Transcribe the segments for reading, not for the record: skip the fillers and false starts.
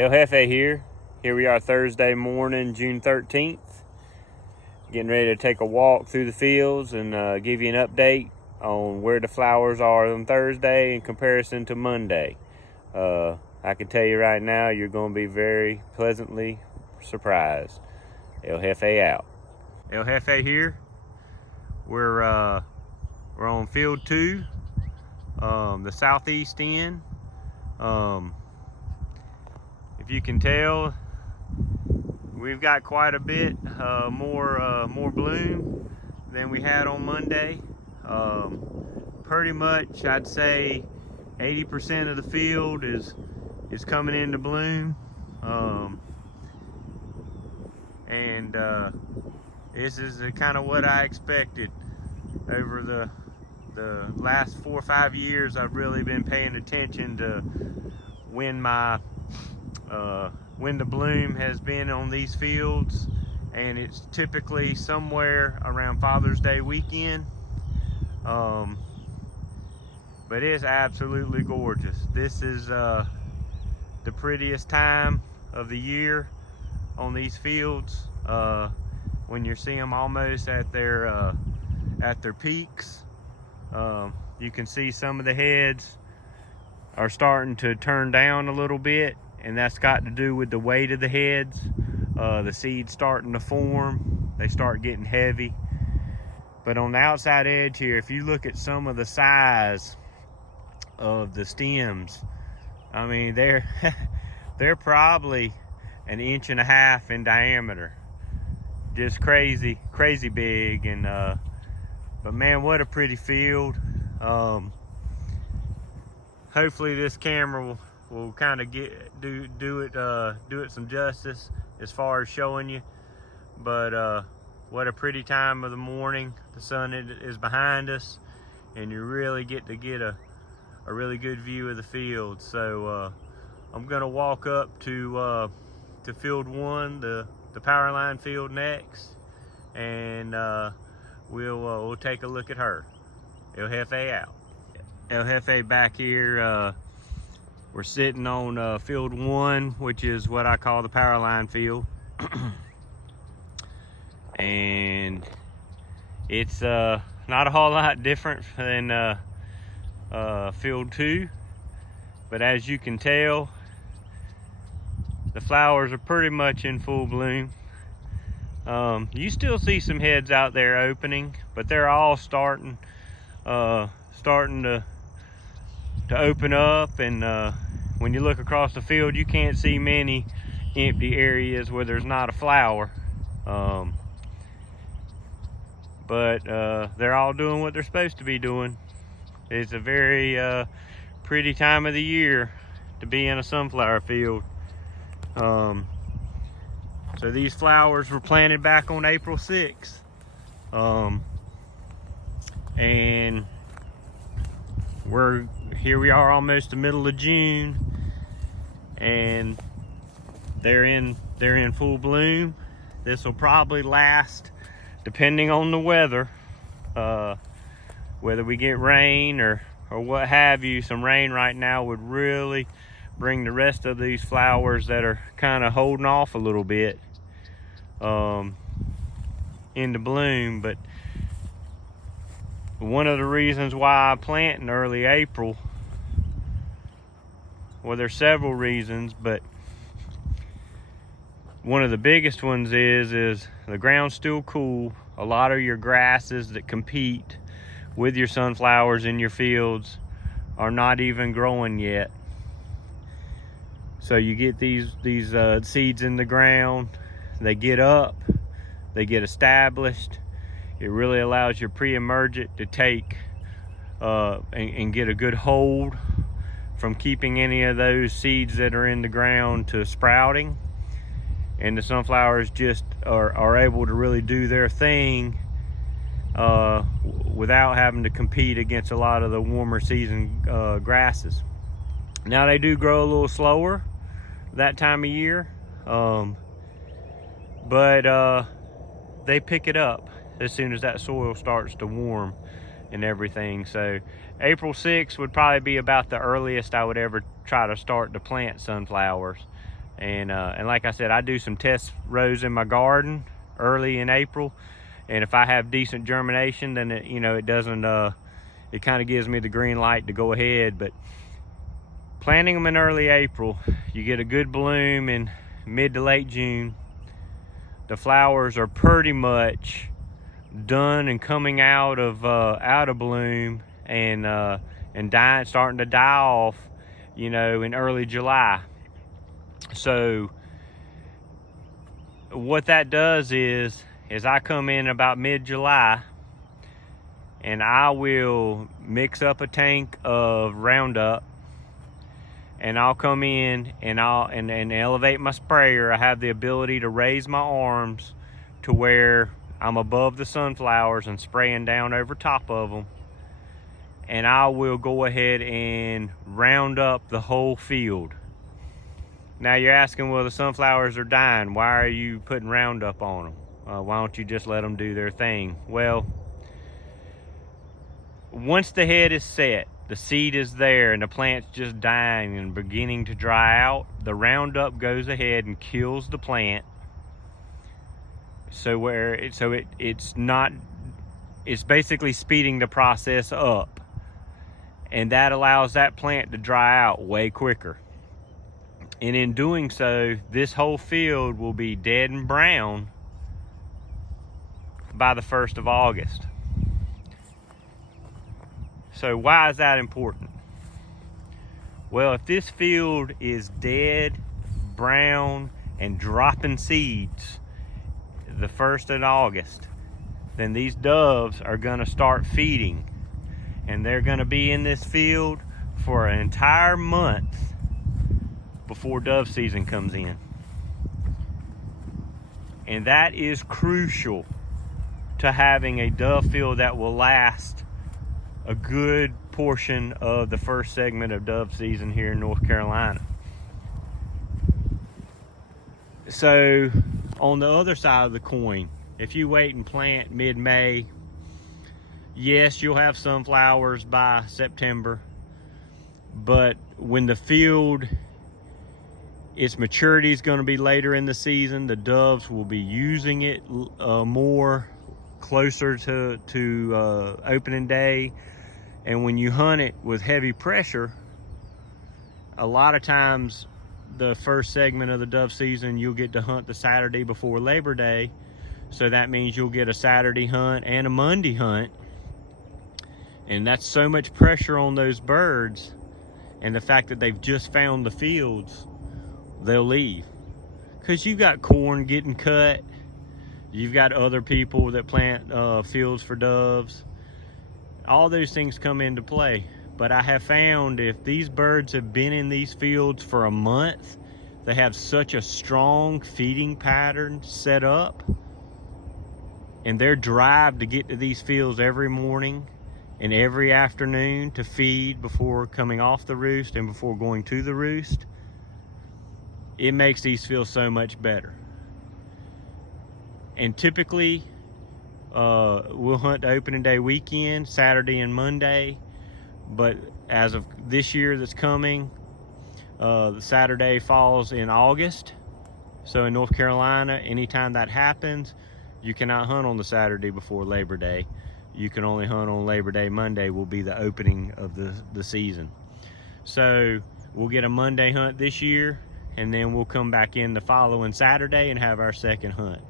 El Jefe here. Here we are Thursday morning, June 13th. Getting ready to take a walk through the fields and give you an update on where the flowers are on Thursday in comparison to Monday. I can tell you right now, you're going to be very pleasantly surprised. El Jefe out. El Jefe here. We're on field 2, the southeast end. If you can tell, we've got quite a bit more bloom than we had on Monday. Pretty much, I'd say 80% of the field is coming into bloom, and this is kind of what I expected. Over the last 4 or 5 years, I've really been paying attention to when the bloom has been on these fields, and it's typically somewhere around Father's Day weekend. But it's absolutely gorgeous. This is the prettiest time of the year on these fields, when you see them almost at their peaks. You can see some of the heads are starting to turn down a little bit, and that's got to do with the weight of the heads. The seeds starting to form, they start getting heavy. But on the outside edge here, if you look at some of the size of the stems, I mean, they're probably 1.5 inches in diameter. Just crazy big. And but man, what a pretty field. Hopefully this camera will kind of do it some justice as far as showing you. But what a pretty time of the morning. The sun is behind us, and you really get a really good view of the field. So I'm gonna walk up to field 1, the power line field next, and we'll take a look at her. El Jefe out. El Jefe back here. We're sitting on field 1, which is what I call the power line field. And it's not a whole lot different than field 2, but as you can tell, the flowers are pretty much in full bloom. You still see some heads out there opening, but they're all starting to open up. And when you look across the field, you can't see many empty areas where there's not a flower. But they're all doing what they're supposed to be doing. It's a very pretty time of the year to be in a sunflower field. So these flowers were planted back on April 6th. And here we are, almost the middle of June, and they're in full bloom. This will probably last, depending on the weather, whether we get rain or what have you. Some rain right now would really bring the rest of these flowers that are kind of holding off a little bit into bloom. But one of the reasons why I plant in early April, well, there's several reasons, but one of the biggest ones is the ground's still cool. A lot of your grasses that compete with your sunflowers in your fields are not even growing yet. So you get these seeds in the ground, they get up, they get established. It really allows your pre-emergent to take and get a good hold from keeping any of those seeds that are in the ground to sprouting. And the sunflowers just are able to really do their thing without having to compete against a lot of the warmer season grasses. Now, they do grow a little slower that time of year, but they pick it up as soon as that soil starts to warm and everything. So April 6th would probably be about the earliest I would ever try to start to plant sunflowers. And like I said, I do some test rows in my garden early in April, and if I have decent germination, then it doesn't it kind of gives me the green light to go ahead. But planting them in early April, you get a good bloom in mid to late June. The flowers are pretty much done and coming out of bloom and starting to die off, in early July. So what that does is I come in about mid-July and I will mix up a tank of Roundup, and I'll come in and and elevate my sprayer. I have the ability to raise my arms to where I'm above the sunflowers and spraying down over top of them. And I will go ahead and round up the whole field. Now you're asking, well, the sunflowers are dying. Why are you putting Roundup on them? Why don't you just let them do their thing? Well, once the head is set, the seed is there, and the plant's just dying and beginning to dry out, the Roundup goes ahead and kills the plant. It's basically speeding the process up, and that allows that plant to dry out way quicker. And in doing so, this whole field will be dead and brown by the 1st of August. So why is that important? Well, if this field is dead, brown, and dropping seeds the 1st of August, then these doves are gonna start feeding, and they're gonna be in this field for an entire month before dove season comes in. And that is crucial to having a dove field that will last a good portion of the first segment of dove season here in North Carolina. So on the other side of the coin, if you wait and plant mid-May, yes, you'll have sunflowers by September, but when the field, its maturity is going to be later in the season, the doves will be using it more closer to opening day. And when you hunt it with heavy pressure, a lot of times the first segment of the dove season, you'll get to hunt the Saturday before Labor Day. So that means you'll get a Saturday hunt and a Monday hunt. And that's so much pressure on those birds. And the fact that they've just found the fields, they'll leave. Because you've got corn getting cut. You've got other people that plant fields for doves. All those things come into play. But I have found if these birds have been in these fields for a month, they have such a strong feeding pattern set up, and their drive to get to these fields every morning and every afternoon to feed before coming off the roost and before going to the roost, it makes these fields so much better. And typically, we'll hunt the opening day weekend, Saturday and Monday. But as of this year that's coming, the Saturday falls in August. So in North Carolina, anytime that happens, you cannot hunt on the Saturday before Labor Day. You can only hunt on Labor Day. Monday will be the opening of the season. So we'll get a Monday hunt this year, and then we'll come back in the following Saturday and have our second hunt.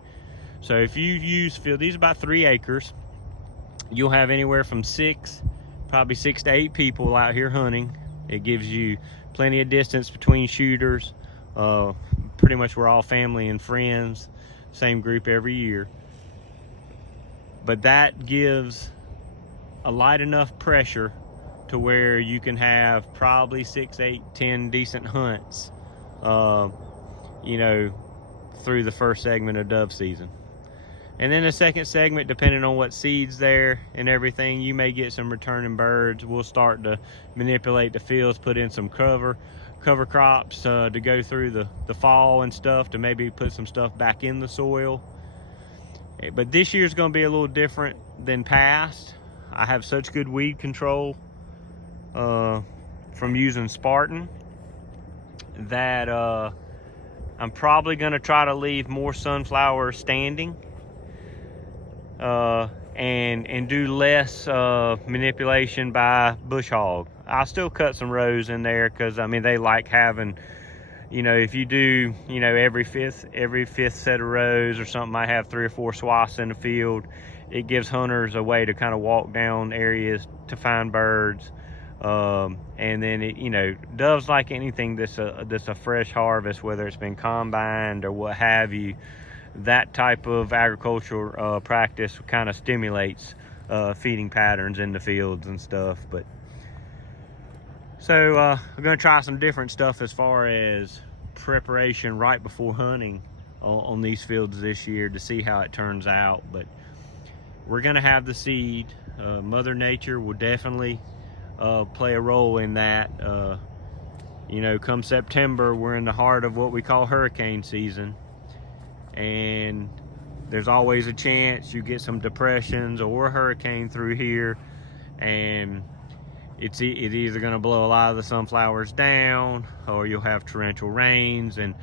So if you use field, these are about 3 acres. You'll have anywhere from probably 6 to 8 people out here hunting. It gives you plenty of distance between shooters. Pretty much we're all family and friends, same group every year. But that gives a light enough pressure to where you can have probably 6, 8, 10 decent hunts, through the first segment of dove season. And then the second segment, depending on what seed's there and everything, you may get some returning birds. We'll start to manipulate the fields, put in some cover crops to go through the fall and stuff, to maybe put some stuff back in the soil. But this year's gonna be a little different than past. I have such good weed control from using Spartan that I'm probably going to try to leave more sunflowers standing and do less manipulation by bush hog. I'll still cut some rows in there because, I mean, they like having, you know, if you do, you know, every fifth set of rows or something, I have 3 or 4 swaths in the field. It gives hunters a way to kind of walk down areas to find birds. And then it, you know, doves like anything that's a fresh harvest, whether it's been combined or what have you. That type of agricultural practice kind of stimulates feeding patterns in the fields and stuff. But so we're going to try some different stuff as far as preparation right before hunting on these fields this year to see how it turns out. But we're going to have the seed. Mother Nature will definitely play a role in that. You know, come September, we're in the heart of what we call hurricane season, and there's always a chance you get some depressions or a hurricane through here, and it's either going to blow a lot of the sunflowers down, or you'll have torrential rains, and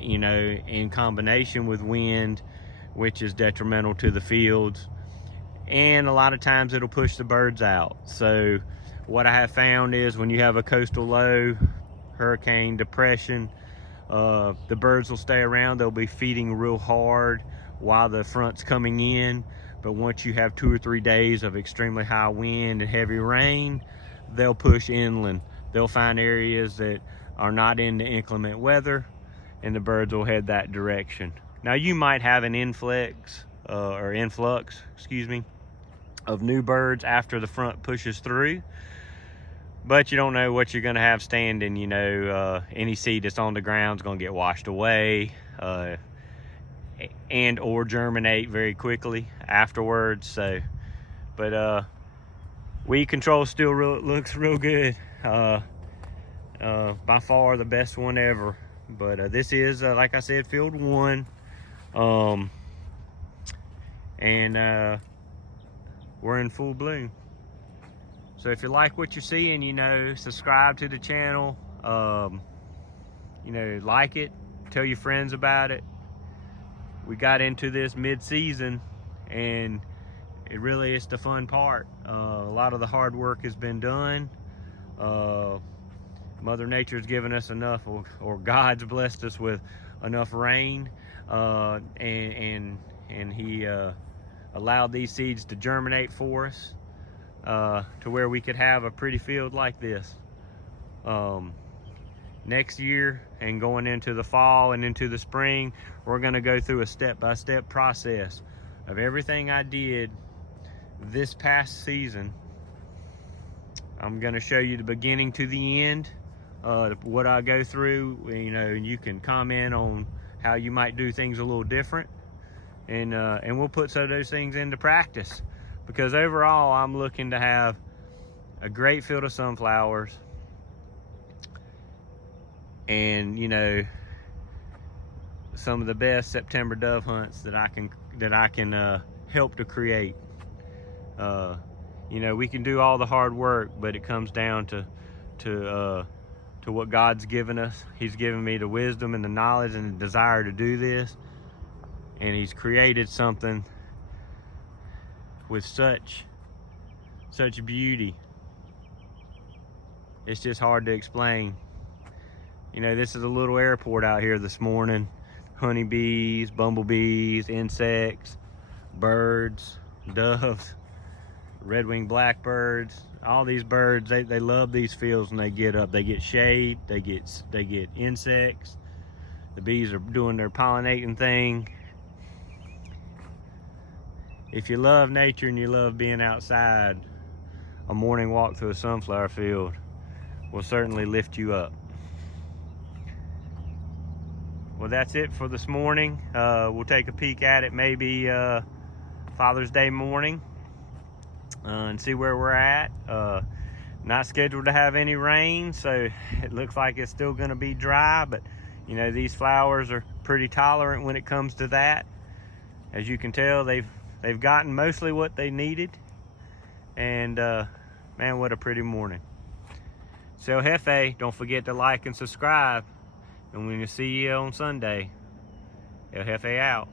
you know, in combination with wind, which is detrimental to the fields, and a lot of times it'll push the birds out. So what I have found is when you have a coastal low, hurricane, depression, the birds will stay around. They'll be feeding real hard while the front's coming in. But once you have 2 or 3 days of extremely high wind and heavy rain, they'll push inland. They'll find areas that are not in the inclement weather, and the birds will head that direction. Now you might have an influx, excuse me, of new birds after the front pushes through, but you don't know what you're going to have standing. You know, any seed that's on the ground is going to get washed away and or germinate very quickly afterwards. So, but weed control still looks real good. By far the best one ever. But this is, like I said, field 1. And we're in full bloom. So if you like what you're seeing, you know, subscribe to the channel, you know, like it, tell your friends about it. We got into this mid-season, and it really is the fun part. A lot of the hard work has been done. Mother Nature's given us enough, or God's blessed us with enough rain, and he allowed these seeds to germinate for us, to where we could have a pretty field like this. Next year and going into the fall and into the spring, we're going to go through a step-by-step process of everything I did this past season. I'm going to show you the beginning to the end, what I go through. You know, you can comment on how you might do things a little different, and we'll put some of those things into practice, because overall I'm looking to have a great field of sunflowers, and you know, some of the best September dove hunts that I can help to create. You know, we can do all the hard work, but it comes down to what God's given us. He's given me the wisdom and the knowledge and the desire to do this, and He's created something with such beauty. It's just hard to explain. You know, this is a little airport out here this morning. Honeybees, bumblebees, insects, birds, doves, red-winged blackbirds. All these birds, they love these fields when they get up. They get shade, they get insects. The bees are doing their pollinating thing. If you love nature and you love being outside, a morning walk through a sunflower field will certainly lift you up. Well, that's it for this morning. We'll take a peek at it maybe Father's Day morning and see where we're at. Not scheduled to have any rain, so it looks like it's still going to be dry, but you know, these flowers are pretty tolerant when it comes to that. As you can tell, they've gotten mostly what they needed, and man, what a pretty morning. So Jefe, don't forget to like and subscribe. and we'll see you on Sunday. El Jefe out.